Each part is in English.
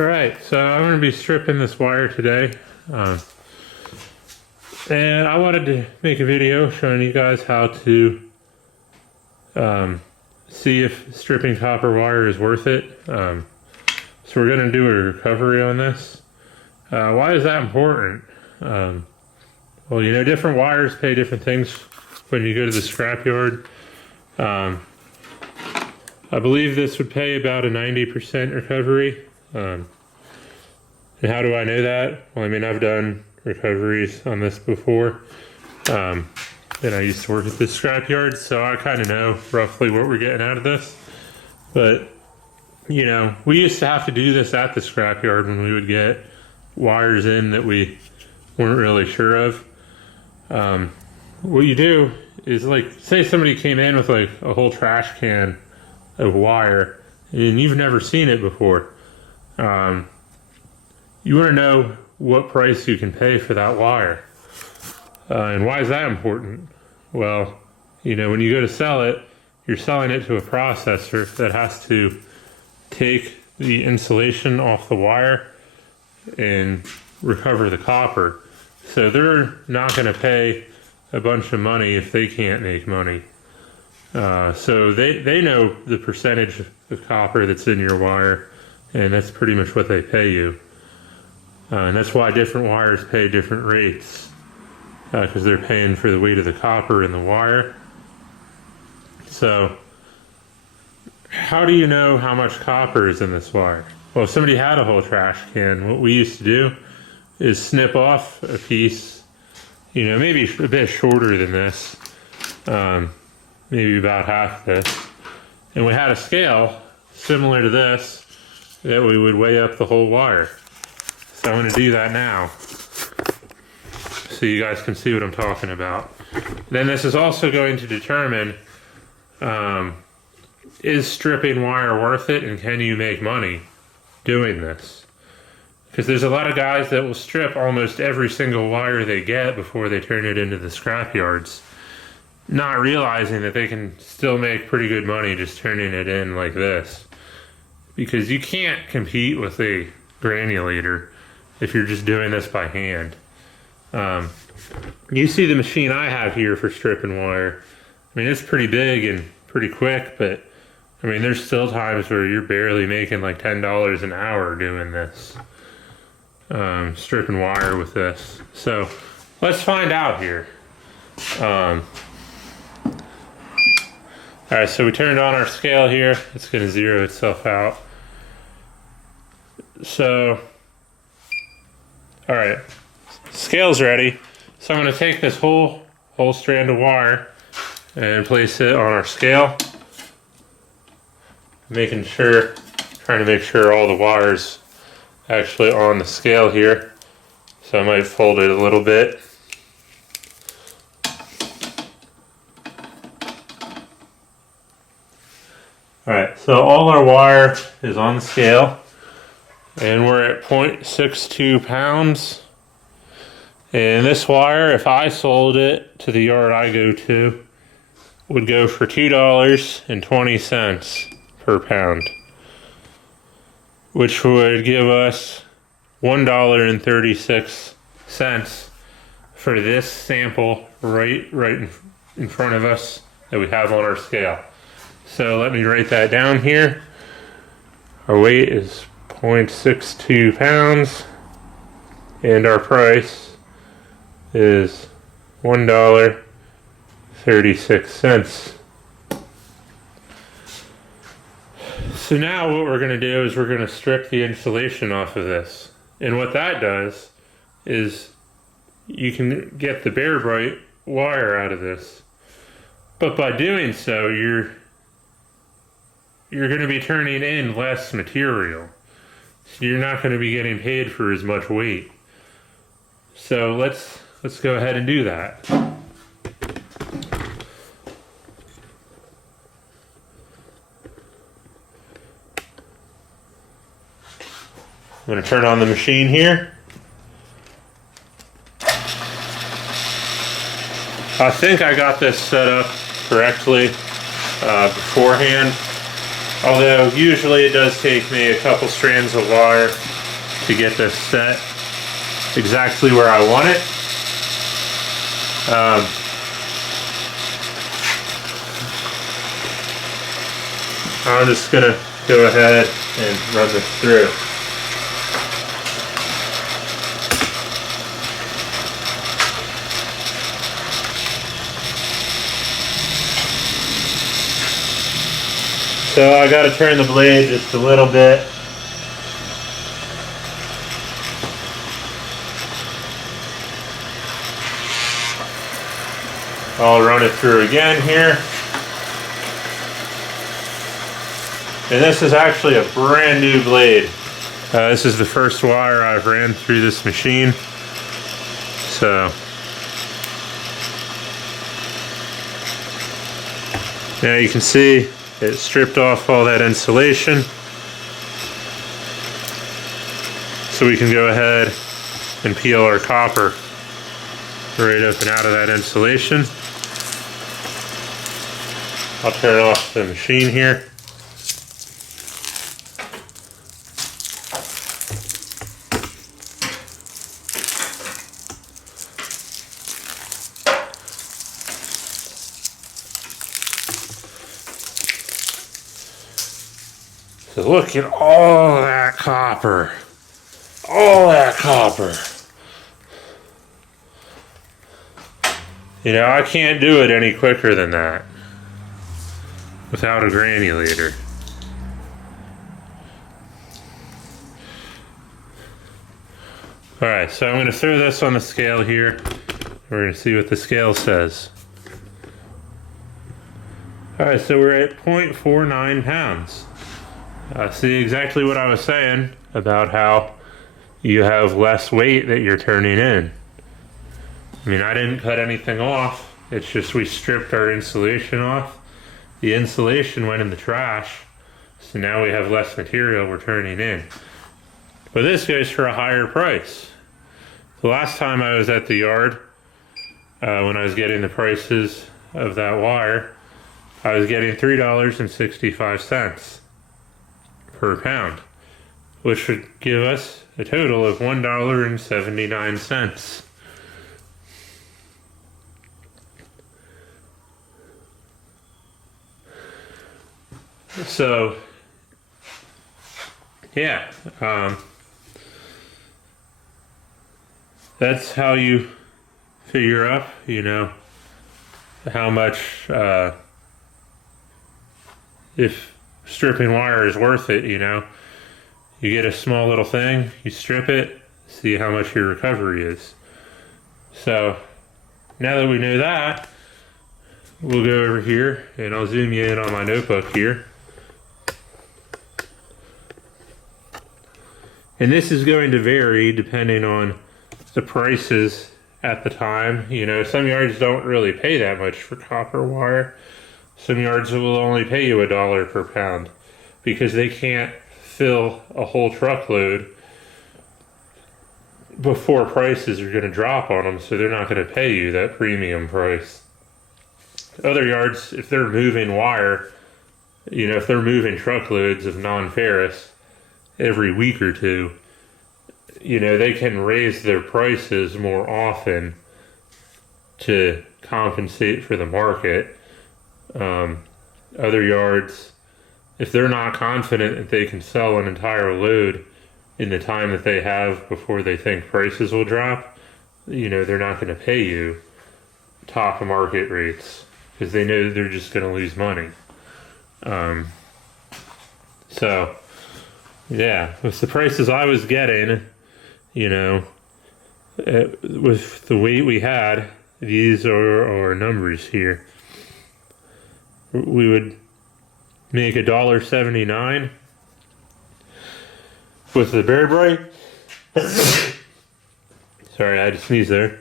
Alright, so I'm going to be stripping this wire today. And I wanted to make a video showing you guys how to see if stripping copper wire is worth it. So we're going to do a recovery on this. Why is that important? Well, you know, different wires pay different things when you go to the scrapyard. I believe this would pay about a 90% recovery. And how do I know that? Well, I mean, I've done recoveries on this before. And I used to work at the scrapyard, so I kind of know roughly what we're getting out of this. But, you know, we used to have to do this at the scrapyard when we would get wires in that we weren't really sure of. What you do is, like, say somebody came in with like a whole trash can of wire and you've never seen it before. You want to know what price you can pay for that wire. And why is that important? Well, you know, when you go to sell it, you're selling it to a processor that has to take the insulation off the wire and recover the copper. So they're not going to pay a bunch of money if they can't make money. So they know the percentage of copper that's in your wire, and that's pretty much what they pay you. And that's why different wires pay different rates, because they're paying for the weight of the copper in the wire. So how do you know how much copper is in this wire? Well, if somebody had a whole trash can, what we used to do is snip off a piece, you know, maybe a bit shorter than this, maybe about half this. And we had a scale similar to this that we would weigh up the whole wire. So I'm going to do that now so you guys can see what I'm talking about. Then this is also going to determine, is stripping wire worth it, and can you make money doing this? Because there's a lot of guys that will strip almost every single wire they get before they turn it into the scrap yards, not realizing that they can still make pretty good money just turning it in like this. Because you can't compete with a granulator if you're just doing this by hand. You see the machine I have here for stripping wire. I mean, it's pretty big and pretty quick, but I mean, there's still times where you're barely making like $10 an hour doing this. Stripping wire with this. So let's find out here. Alright, so we turned on our scale here. It's going to zero itself out. So, alright, scale's ready. So I'm going to take this whole strand of wire and place it on our scale. Trying to make sure all the wires actually on the scale here. So I might fold it a little bit. Alright, so all our wire is on the scale, and we're at 0.62 pounds. And this wire, if I sold it to the yard I go to, would go for $2.20 per pound, which would give us $1.36 for this sample right in front of us that we have on our scale. So let me write that down here. Our weight is 0.62 pounds, and our price is $1.36. So now what we're going to do is we're going to strip the insulation off of this. And what that does is you can get the bare bright wire out of this. But by doing so, you're going to be turning in less material. So you're not going to be getting paid for as much weight. So let's go ahead and do that. I'm going to turn on the machine here. I think I got this set up correctly beforehand. Although usually it does take me a couple strands of wire to get this set exactly where I want it. I'm just gonna go ahead and run this through. So I got to turn the blade just a little bit. I'll run it through again here. And this is actually a brand new blade. This is the first wire I've ran through this machine. So now you can see it stripped off all that insulation. So we can go ahead and peel our copper right up and out of that insulation. I'll turn off the machine here. So look at all that copper. All that copper. You know, I can't do it any quicker than that without a granulator. Alright, so I'm going to throw this on the scale here. We're going to see what the scale says. Alright, so we're at 0.49 pounds. See exactly what I was saying about how you have less weight that you're turning in. I mean, I didn't cut anything off. It's just we stripped our insulation off. The insulation went in the trash. So now we have less material we're turning in. But this goes for a higher price. The last time I was at the yard, when I was getting the prices of that wire, I was getting $3.65 per pound, which would give us a total of $1.79. So, yeah, that's how you figure up, you know, how much, if stripping wire is worth it, you know. You get a small little thing, you strip it, see how much your recovery is. So, now that we know that, we'll go over here, and I'll zoom you in on my notebook here. And this is going to vary depending on the prices at the time. You know, some yards don't really pay that much for copper wire. Some yards will only pay you $1 per pound because they can't fill a whole truckload before prices are going to drop on them, so they're not going to pay you that premium price. Other yards, if they're moving wire, you know, if they're moving truckloads of non-ferrous every week or two, you know, they can raise their prices more often to compensate for the market. Other yards, if they're not confident that they can sell an entire load in the time that they have before they think prices will drop, you know, they're not going to pay you top of market rates because they know they're just going to lose money. So, yeah, with the prices I was getting, you know, with the weight we had, these are our numbers here. We would make $1.79 with the Bear Bright. Sorry, I had to sneeze there.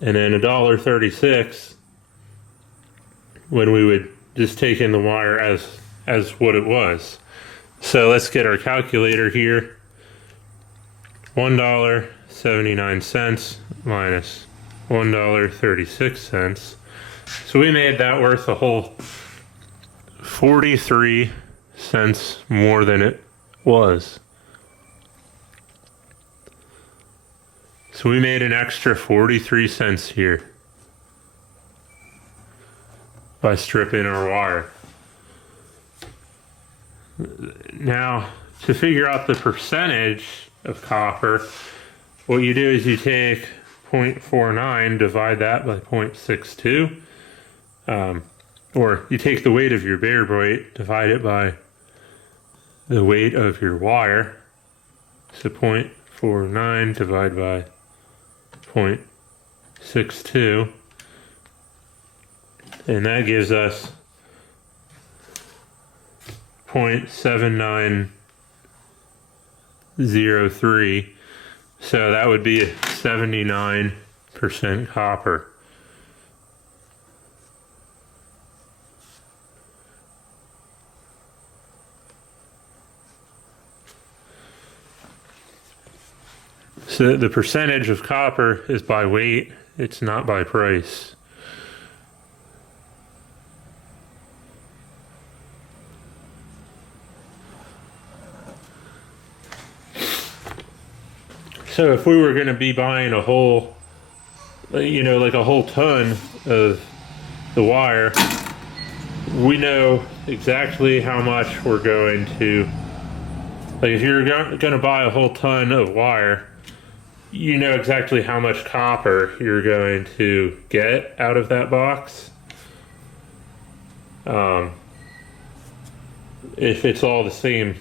And then $1.36 when we would just take in the wire as what it was. So let's get our calculator here. $1.79 minus $1.36. So we made that worth a whole 43 cents more than it was. So we made an extra 43 cents here by stripping our wire. Now, to figure out the percentage of copper, what you do is you take 0.49, divide that by 0.62, or you take the weight of your bare weight, divide it by the weight of your wire. So 0.49 divided by 0.62, and that gives us 0.7903. So that would be 79% copper. So the percentage of copper is by weight, it's not by price. So if we were going to be buying a whole, like a whole ton of the wire, we know exactly how much we're going to, like if you're going to buy a whole ton of wire, you know exactly how much copper you're going to get out of that box. If it's all the same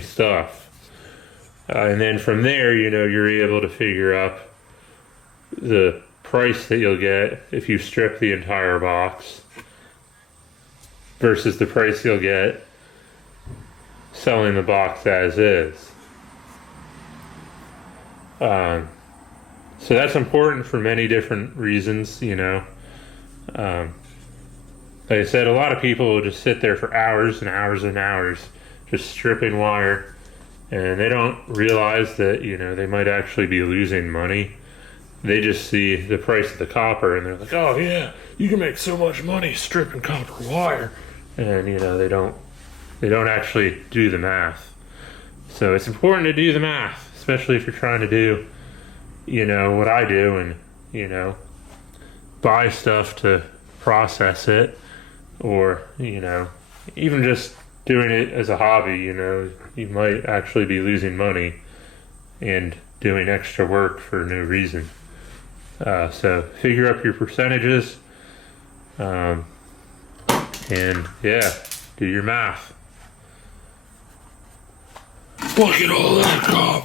stuff. And then from there, you're able to figure up the price that you'll get if you strip the entire box versus the price you'll get selling the box as is. So that's important for many different reasons, Like I said, a lot of people will just sit there for hours and hours and hours just stripping wire, and they don't realize that, they might actually be losing money. They just see the price of the copper and they're like, oh yeah, you can make so much money stripping copper wire. And, they don't actually do the math. So it's important to do the math, especially if you're trying to do, what I do and, buy stuff to process it, or, even just doing it as a hobby, you might actually be losing money and doing extra work for no reason. So figure up your percentages, and yeah, do your math. Look at all that copper.